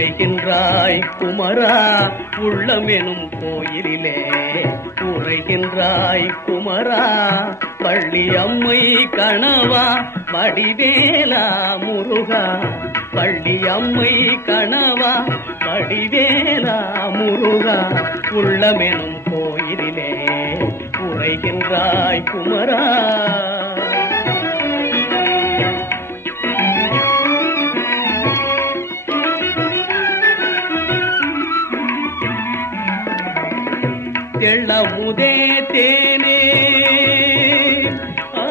உரைகின்றாய் குமரா உள்ளமெனும் கோயிலிலே. உரைகின்றாய் குமரா பள்ளி அம்மை கணவா வடிவேலா முருகா. பள்ளி அம்மை கணவா வடிவேலா முருகா. உள்ளமெனும் கோயிலிலே உரைகின்றாய் குமரா. எள்ளமுதே தேனே. ஆ,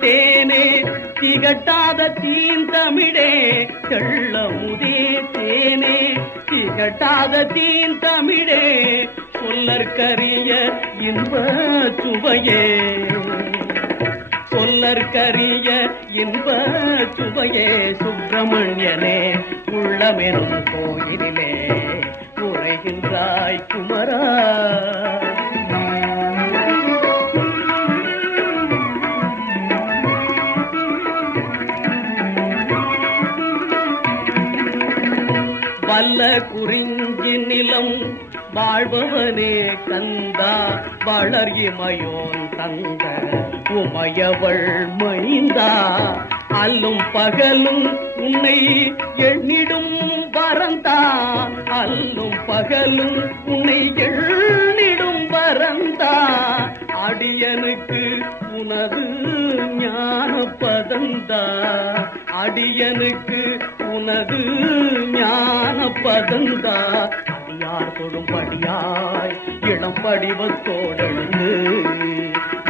தேனே. திகட்டாத தீந்தமிழே தெள்ளமுதே தேனே. திகட்டாத தீந்தமிழே சொல்லற்கரிய இன்ப சுவையே. சொல்லற்கரிய இன்ப சுவையே சுப்பிரமணியனே உள்ளமெனும் கோயிலே உரைகின்றாய் குமரா. வல்ல குறிஞ்சி நிலம் வாழ்பவனே கந்தா வளர் இமையோன் தந்த உமையவள் மைந்தா. அல்லும் பகலும் உன்னை எண்ணிடும் வரந்தா. அல்லும் பகலும் உன்னை எண்ணிடும் வரந்தா. அடியனுக்கு உனது ஞான பதந்தா அடியனுக்கு உனது ஞான பதந்தா அடியார் தொழும் படியாய் இளம் படிவத்தோடழுந்து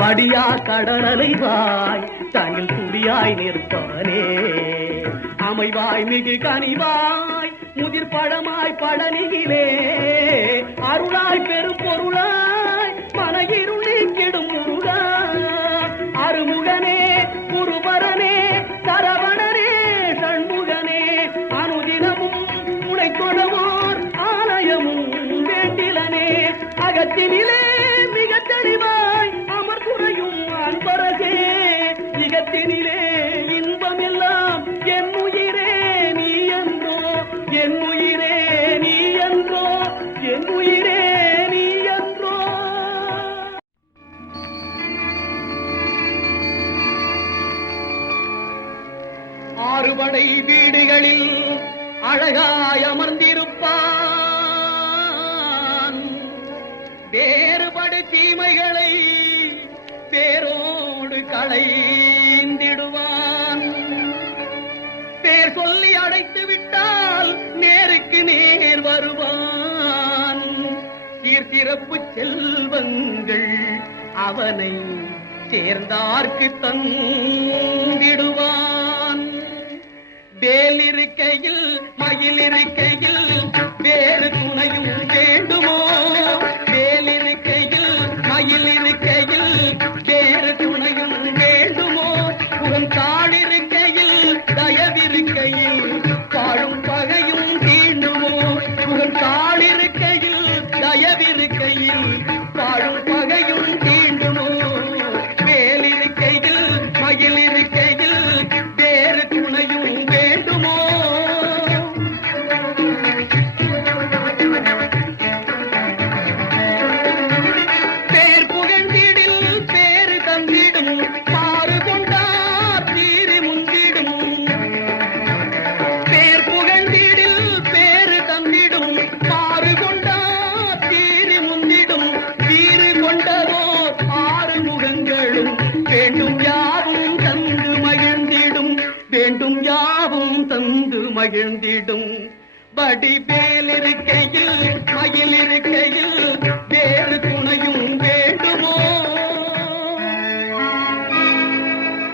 படியா கடலலைவாய் தனில் துடியாய் நிற்பானே. அமைவாய் மிகு கனிவாய் முதிர் பழமாய் பழனியிலே. அருளாய் பெரும் பொருளாய் மனகிருள் இகத்தினிலே மிக தெளிவாய் அமர் குறையும் அன்பரகே. இகத்தினிலே இன்பம் எல்லாம் என் உயிரே நீ என்றோ என் உயிரே நீ என்றோ என் உயிரே நீ என்றோ ஆறுபடை வீடுகளில் அழகாய் அமர்ந்திருப்பார். வேறுபடு தீமைகளை பேரோடு களைந்திடுவான். பேர் சொல்லி அடைத்து விட்டால் நேருக்கு நேர் வருவான். சீர்திறப்பு செல்வங்கள் அவனை சேர்ந்தார்க்கு தந்திடுவான். வேல் இருக்கையில் மயில் இருக்கையில் வேறு துணையும் வேண்டுமோ? மகிழ்ந்திடும். வடிவேல் இருக்கையில் மயில் இருக்கையில் வேறு துணையும் வேண்டுமோ?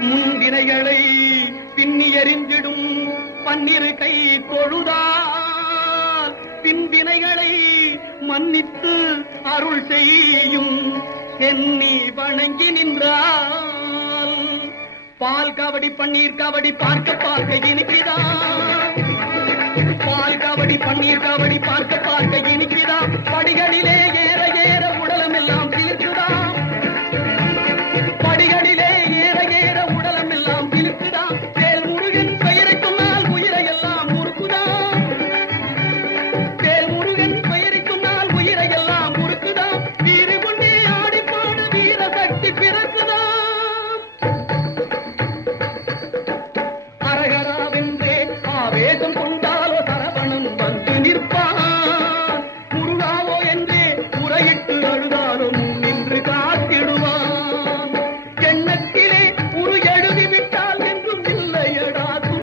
முன்வினைகளை பின்னி எறிந்திடும் பன்னிரு கை தொழுதால் பின்வினைகளை மன்னித்து அருள் செய்யும் எண்ணி வணங்கி நின்றார் பால் காவடி பன்னீர் காவடி பார்க்க பார்க்க இனிக்குதான் பால் காவடி பன்னீர் காவடி பார்க்க பார்க்க இனிக்குதாம். படிகளிலே ஏற ஏற உடலம் எல்லாம் பிலிக்குதாம் படிகளிலே ஏற ஏற உடலம் எல்லாம் பிலிக்குதாம் தேல் முருகன் பெயரை சொன்னால் உயிரை எல்லாம் முறுக்குதாம் தேல் முருகன் பெயரை சொன்னால் உயிரை எல்லாம் முறுக்குதாம் வீறு கொண்டே ஆடிப்பாடு வீர சக்தி பிறக்குதாம்.